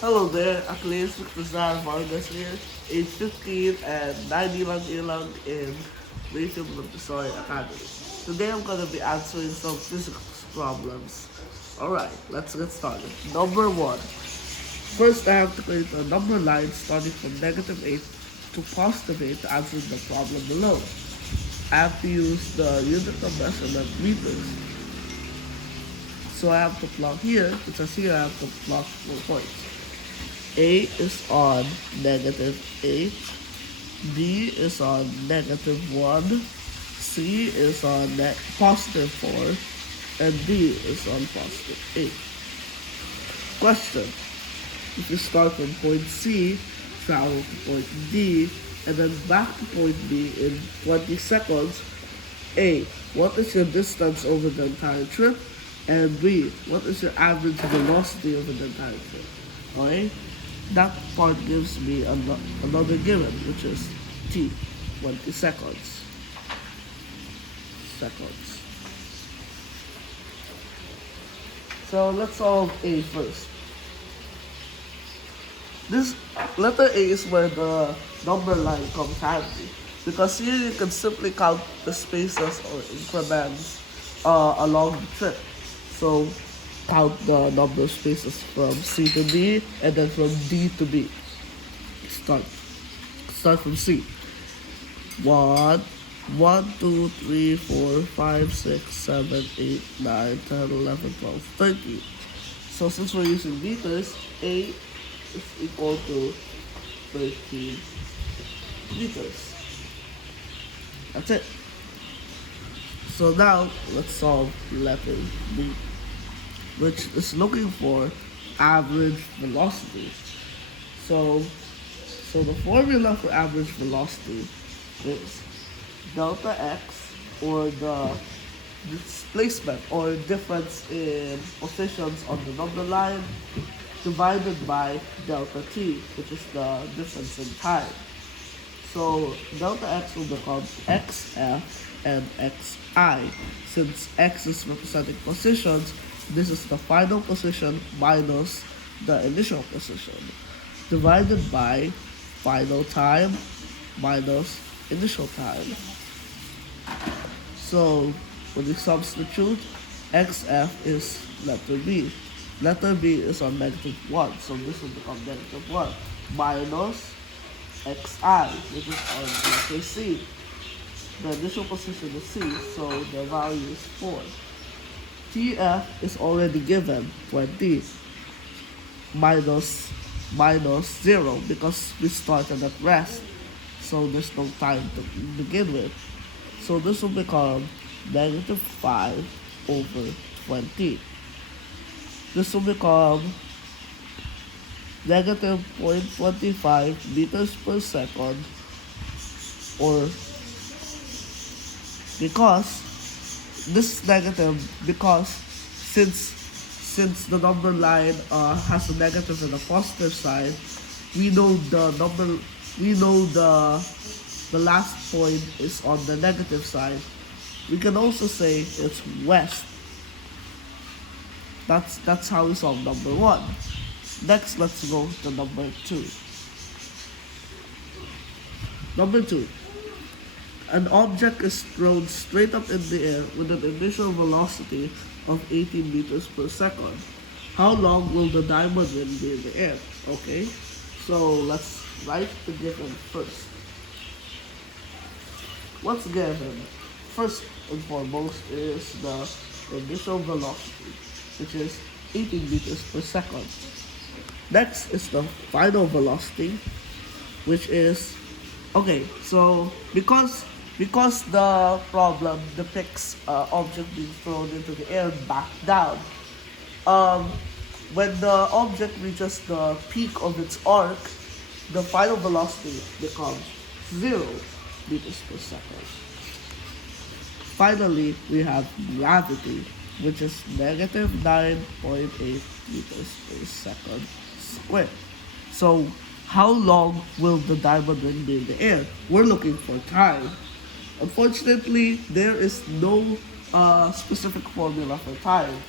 Hello there, Akkhi is Vargas here, age 15 and 91 ilang in Mayfield, Montessori Academy. Today I'm going to be answering some physics problems. Alright, let's get started. Number 1. First I have to create a number line starting from -8 to +8 to answer the problem below. I have to use the unit of measurement meters. So I have to plug here, it says here I have to plug 4 points. A is on -8, B is on -1, C is on +4, and D is on +8. Question. If you start from point C, travel to point D, and then back to point B in 20 seconds, A. What is your distance over the entire trip? And B. What is your average velocity over the entire trip? Okay? That part gives me another given, which is T, 20 seconds. So let's solve A first. This letter A is where the number line comes handy, because here you can simply count the spaces or increments along the trip. So count the number of spaces from C to D and then from D to B. Start from C. 1, 1, 2, 3, 4, 5, 6, 7, 8, 9, 10, 11, 12, 13. So since we're using meters, A is equal to 13 meters. That's it. So now let's solve letter B, which is looking for average velocity. So the formula for average velocity is delta x, or the displacement or difference in positions on the number line, divided by delta t, which is the difference in time. So delta x will become xf and xi. Since x is representing positions, this is the final position minus the initial position, divided by final time minus initial time. So when we substitute, xf is letter B. Letter B is on -1, so this will become -1 minus xi, which is on letter C. The initial position is C, so the value is 4. TF is already given, 20, minus 0, because we started at rest, so there's no time to begin with. So this will become -5 over 20. This will become -0.25 meters per second, or because this is negative, because since the number line has a negative and a positive side, we know the last point is on the negative side. We can also say it's west. That's how we solve number 1. Next, let's go to number 2. Number 2. An object is thrown straight up in the air with an initial velocity of 18 meters per second. How long will the diamond ring be in the air? Okay, so let's write the given first. What's given? First and foremost is the initial velocity, which is 18 meters per second. Next is the final velocity, which is, okay, so because the problem depicts object being thrown into the air back down, when the object reaches the peak of its arc, the final velocity becomes 0 meters per second. Finally, we have gravity, which is -9.8 meters per second squared. So how long will the diamond ring be in the air? We're looking for time. Unfortunately, there is no specific formula for time,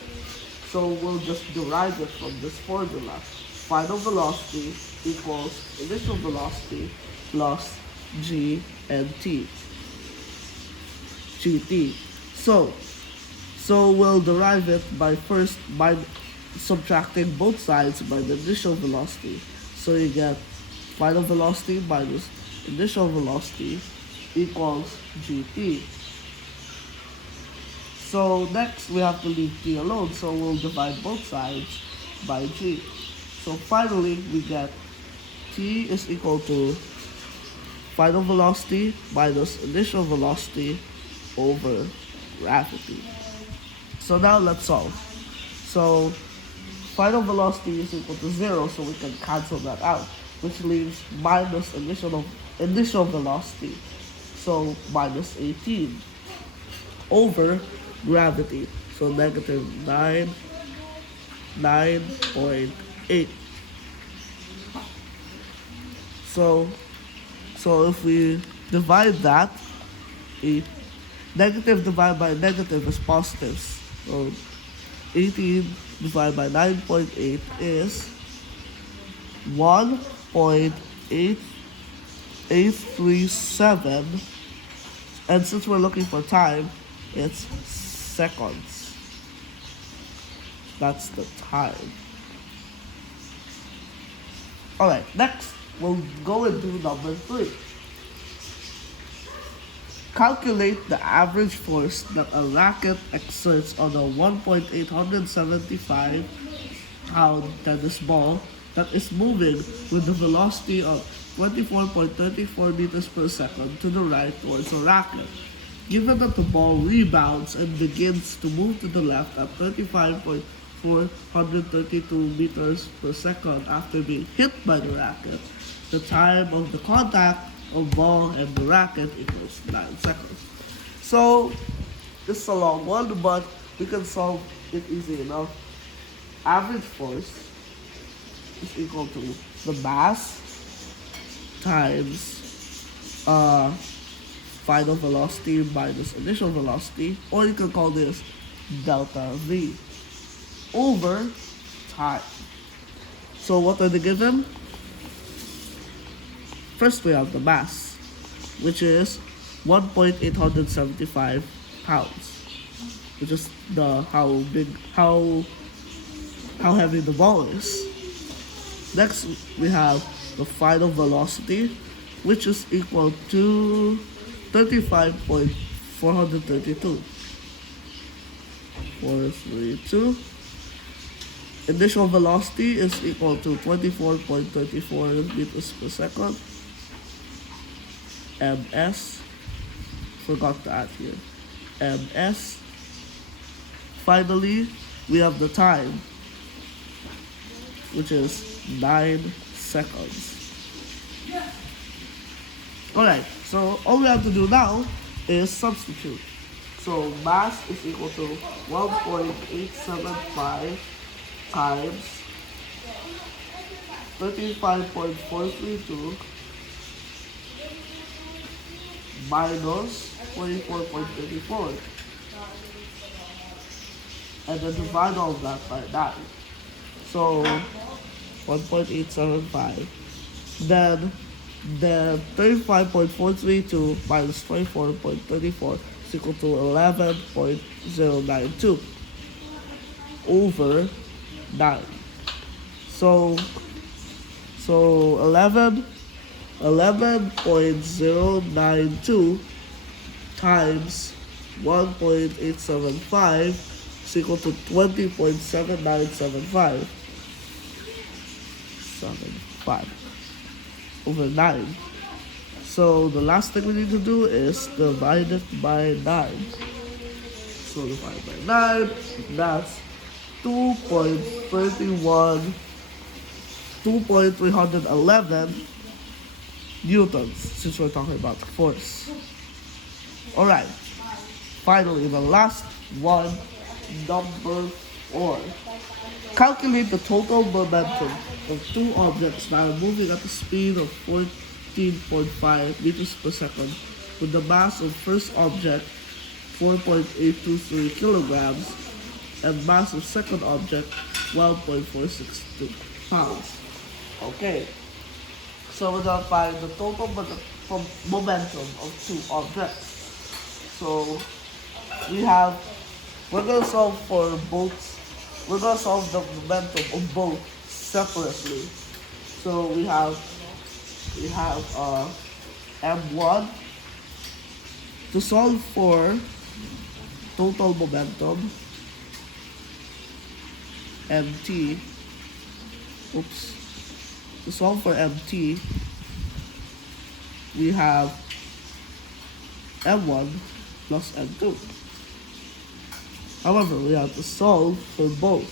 so we'll just derive it from this formula. final velocity equals initial velocity plus g and t, gt. So we'll derive it by subtracting both sides by the initial velocity. So you get final velocity minus initial velocity equals gt. So next we have to leave t alone, so we'll divide both sides by g. So finally we get t is equal to final velocity minus initial velocity over gravity. So now let's solve. So final velocity is equal to 0, so we can cancel that out, which leaves minus initial velocity, so minus 18 over gravity, so negative 9.8. So if we divide that, negative divided by negative is positive. So 18 divided by 9.8 is 1.8837, and since we're looking for time, it's seconds. That's the time. Alright, next we'll go and do number 3. Calculate the average force that a racket exerts on a 1.875 pound tennis ball that is moving with the velocity of 24.34 meters per second to the right towards the racket. Given that the ball rebounds and begins to move to the left at 35.432 meters per second after being hit by the racket, the time of the contact of ball and the racket equals 9 seconds. So this is a long one, but we can solve it easy enough. Average force is equal to the mass times final velocity minus initial velocity, or you can call this delta V, over time. So what are they given? First we have the mass, which is 1.875 pounds, which is how heavy the ball is. Next we have the final velocity, which is equal to 35.432. Initial velocity is equal to 24.34 meters per second. ms, forgot to add here, ms. Finally, we have the time, which is 9 seconds. Alright, so all we have to do now is substitute. So mass is equal to 1.875 times 35.432 minus 24.34, and then divide all of that by 9. So 1.875, then 35.432 minus 24.34 is equal to 11.092 over 9. So 11.092 times 1.875 is equal to 20.7975 over 9. So the last thing we need to do is divide it by 9. So divide by 9, that's 2.311 newtons, since we're talking about force. Alright, finally the last one, number 4. Calculate the total momentum of two objects that are moving at a speed of 14.5 meters per second with the mass of first object 4.823 kilograms and mass of second object 12.462 pounds. Okay, so we're gonna find the total momentum of two objects. So we have, we're gonna solve for both, we're gonna solve the momentum of both separately. So we have M1 to solve for total momentum, MT, oops, to solve for MT, we have M1 plus M2. However, we have to solve for both.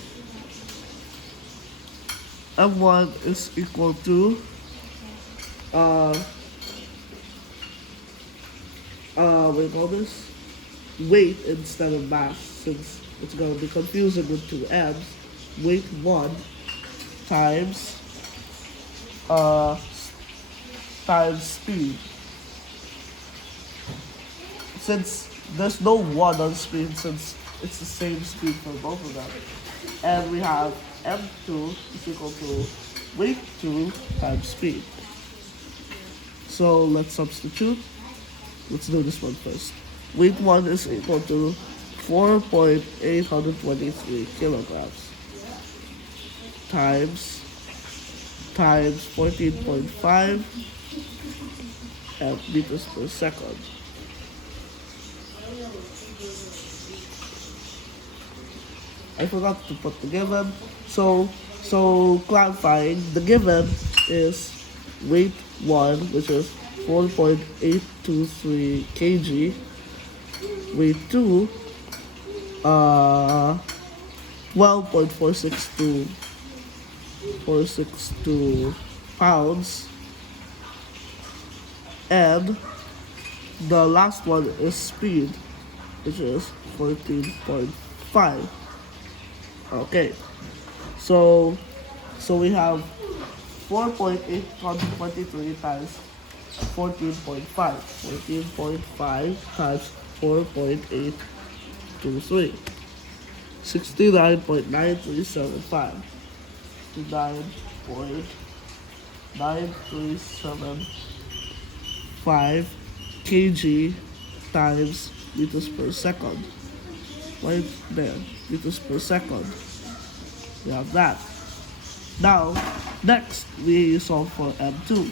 M1 is equal to we call this weight instead of mass, since it's gonna be confusing with two M's. Weight 1 times times speed. Since there's no 1 on speed, since it's the same speed for both of them. And we have M2 is equal to weight 2 times speed. So let's substitute. Let's do this one first. Weight 1 is equal to 4.823 kilograms times 14.5 meters per second. I forgot to put the given. So clarifying, the given is weight 1, which is 4.823 kg. Weight 2, 12.462 pounds. And the last one is speed, which is 14.5. Okay, so we have 4.823 times 14.5. 14.5 times 4.823. 69.9375. 69.9375 kg times meters per second. Right there, meters per second. We have that. Now, next we solve for M2.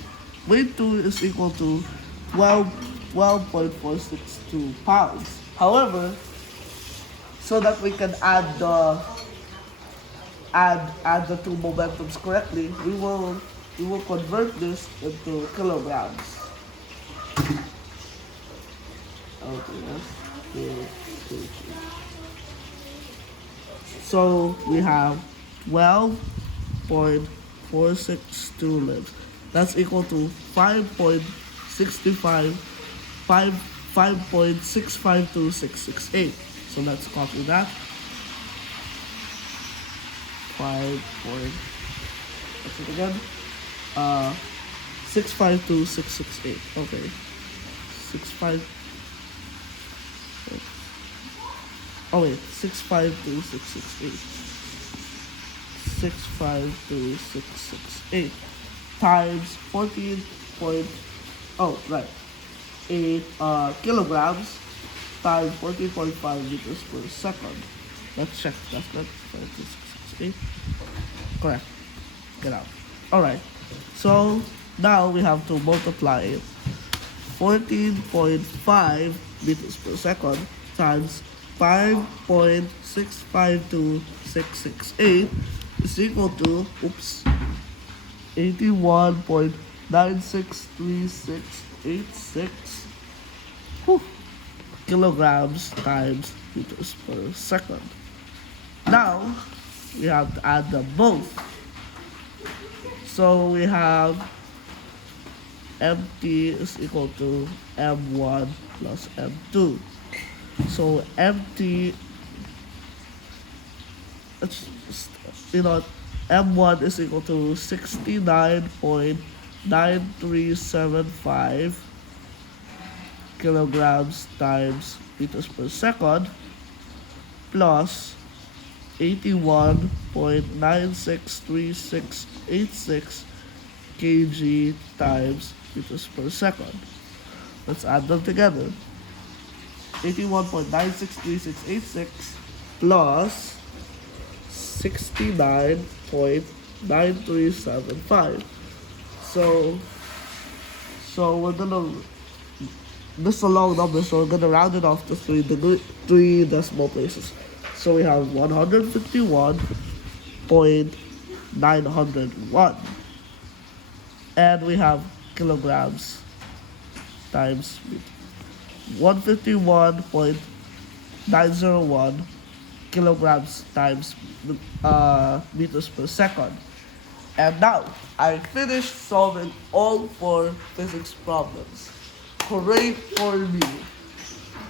Weight 2 is equal to 12.462 pounds. However, so that we can add the two momentums correctly, we will convert this into kilograms. Okay, so we have 12.462 limbs. That's equal to 5.652,668. So let's copy that. 652,668. Okay. 65. Oh wait, 652,668. 652,668 times 14 point, oh right, 8 kilograms times 14.5 meters per second. Let's check that's not 52668. Correct. Get out. Alright. So now we have to multiply it. 14.5 meters per second times 5.652668 is equal to 81.963686 kilograms times meters per second. Now we have to add them both. So we have MT is equal to M1 plus M2. So MT, M1 is equal to 69.9375 kilograms times meters per second plus 81.963686 kg times meters per second. Let's add them together. 81.963686 plus 69.9375. So we're gonna, this is a long number, so we're gonna round it off to three decimal places. So we have 151.901, and we have kilograms times 151.901 kilograms times meters per second. And now, I finished solving all four physics problems. Hooray for me!